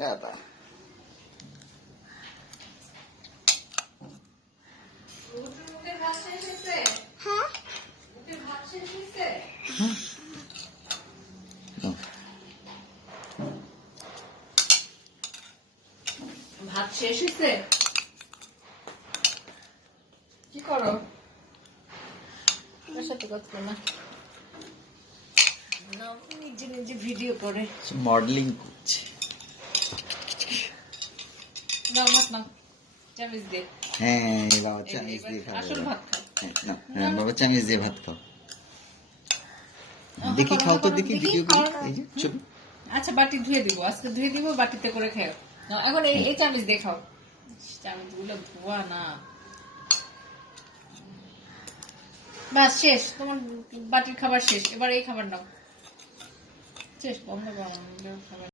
বাবা ভাত শেষ হয়েছে? কি করো? তার সাথে কথা না, নিজে নিজে ভিডিও করে মডেলিং করছে। দাও ভাত নাও, চামচ দিয়ে। হ্যাঁ বাবা চামিচ দিয়ে খাও। আসল ভাত খাও। হ্যাঁ বাবা চামিচ দিয়ে ভাত খাও। দেখি খাও তো, দেখি ভিডিও করি। এই যে চলো। আচ্ছা বাটি ধুয়ে দিব, আজকে ধুয়ে দিব, বাটিতে করে খেও। এখন এই চামচ দিয়ে খাও। চামচ গুলো ধোয়া না। বাস শেষ, তোমার বাটির খাবার শেষ, এবার এই খাবার নাও। শেষ, বন্ধ করো খাবার।